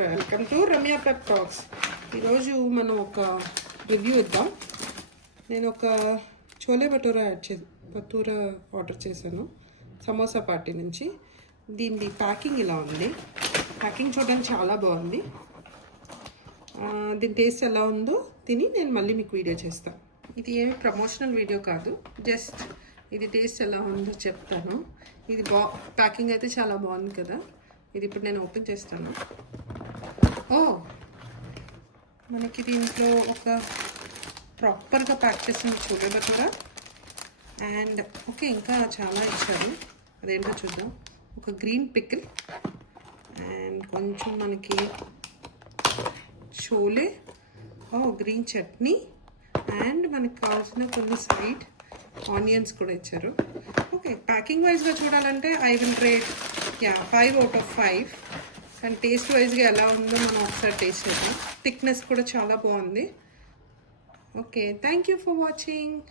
Welcome to Ramya pep talks. ఈరోజు మనం ఒక రివ్యూ ఇద్దాం. నేను ఒక చోలే భటూరా ఆర్డర్ చేశాను సమోసా పార్టీ నుంచి. దీని ప్యాకింగ్ ఇలా ఉంది. ప్యాకింగ్ చూడడానికి చాలా బాగుంది. దీని టేస్ట్ ఎలా ఉందో తిని నేను మళ్ళీ మీకు వీడియో చేస్తాను. ఇది ఏమి ప్రమోషనల్ వీడియో కాదు, జస్ట్ ఇది టేస్ట్ ఎలా ఉందో చెప్తాను. ఇది ప్యాకింగ్ అయితే చాలా బాగుంది కదా. ఇది ఇప్పుడు నేను ఓపెన్ చేస్తాను. మనకి దీంట్లో ఒక ప్రాపర్గా ప్యాక్ చేసిన చోలే భటూరా అండ్ ఇంకా చాలా ఇచ్చారు. అదేంటో చూద్దాం. ఒక గ్రీన్ పికిల్ అండ్ కొంచెం మనకి చోలే, గ్రీన్ చట్నీ అండ్ మనకి కావాల్సిన కొన్ని సైడ్ ఆనియన్స్ కూడా ఇచ్చారు. ప్యాకింగ్ వైజ్గా చూడాలంటే I will rate 5 out of 5. And taste వైజ్గా ఎలా ఉందో మనం ఒకసారి టేస్ట్ చేద్దాం. థిక్నెస్ కూడా చాలా బాగుంది. Thank you for watching.